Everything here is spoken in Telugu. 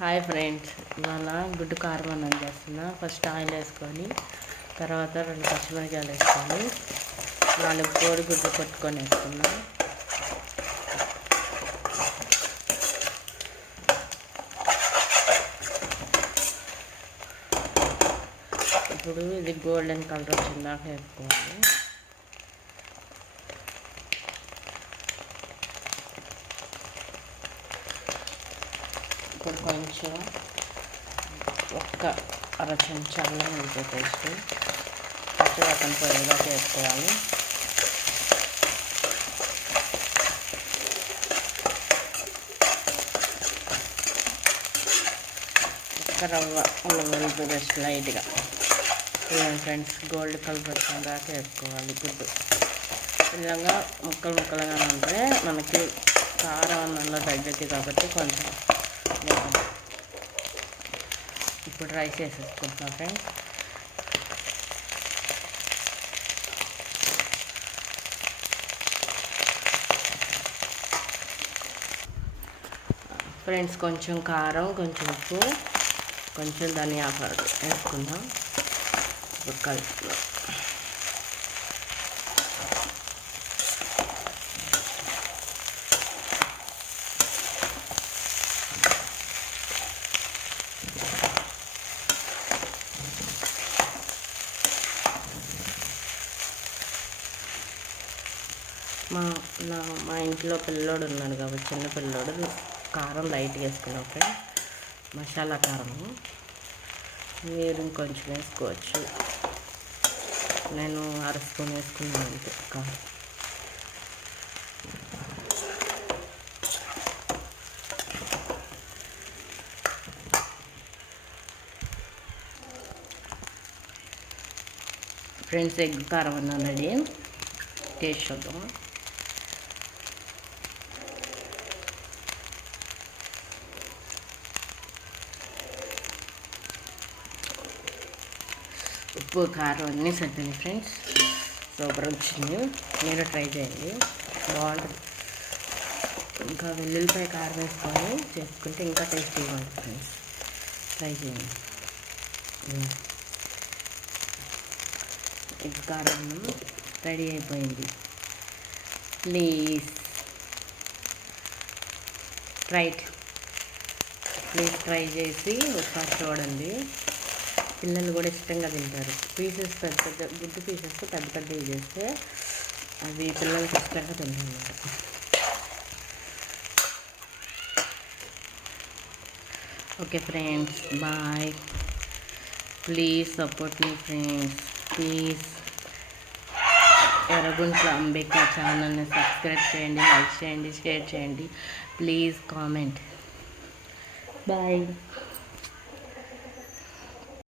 హాయ్ ఫ్రెండ్స్, ఇవాళ గుడ్డు కారం అన్నం చేస్తున్నా. ఫస్ట్ ఆయిల్ వేసుకొని తర్వాత 2 పచ్చిమిరపకాయలు వేసుకొని 4 కోడిగుడ్లు కొట్టుకొని వేసుకున్నా. ఇప్పుడు ఇది గోల్డెన్ కలర్ వచ్చిందాక వేసుకోవాలి. ఇప్పుడు కొంచెం ఒక్క అర చెంచా అల్లం వెల్లుల్లి పేస్ట్ పచ్చివాసన పోయేదాకా వేసుకోవాలి. ఒక్క రవ్వ అల్లం వెల్లుల్లి పేస్ట్ లైట్గా ఫ్రెండ్స్ గోల్డ్ కలర్ వచ్చిన దాకా వేసుకోవాలి. గుడ్డు విధంగా ముక్కలుగా ఉంటే మనకి కారం అన్నంలో తగ్గద్ది కాబట్టి కొంచెం ఇప్పుడు రైస్ వేసేసుకుంటున్నాం ఫ్రెండ్స్. ఫ్రెండ్స్ కొంచెం కారం, కొంచెం ఉప్పు, కొంచెం ధనియా పౌడర్ వేసుకుందాం. ఇప్పుడు కలుపుతున్నాం. మా ఇంట్లో పిల్లోడు ఉన్నాడు కాబట్టి చిన్న పిల్లోడు కారం లైట్గా వేసుకున్నాం ఫ్రెండ్. మసాలా కారము మీరు ఇంకొంచెం వేసుకోవచ్చు. నేను 1 స్పూన్ వేసుకున్నాను అంతే కారం. ఫ్రెండ్స్ ఎగ్ కారం అన్నాను రెడీ. టేస్ట్ చూద్దాం. ఉప్పు కారం అన్నీ సరిపోయింది ఫ్రెండ్స్. సూపర్ వచ్చింది. మీరు ట్రై చేయండి, బాగుంటుంది. ఇంకా వెల్లుల్లిపాయ కారం వేసుకొని చేసుకుంటే ఇంకా టేస్టీగా ఉంటుంది ఫ్రెండ్స్. ట్రై చేయండి. ఎగ్ కారం రెడీ అయిపోయింది. ప్లీజ్ ట్రై చేసి ఒకసారి చూడండి. పిల్లలు కూడా ఇష్టంగా తింటారు. పీసెస్ పెద్ద గుడ్డు పీసెస్ పెద్దవి చేస్తే అవి పిల్లలకి ఇష్టంగా తింటారు. Okay friends, bye. Please support మీ ఫ్రెండ్స్. ప్లీజ్ ఎర్రగుంట్ల అంబిక ఛానల్ని సబ్స్క్రైబ్ చేయండి, లైక్ చేయండి, షేర్ చేయండి. Please comment. బాయ్.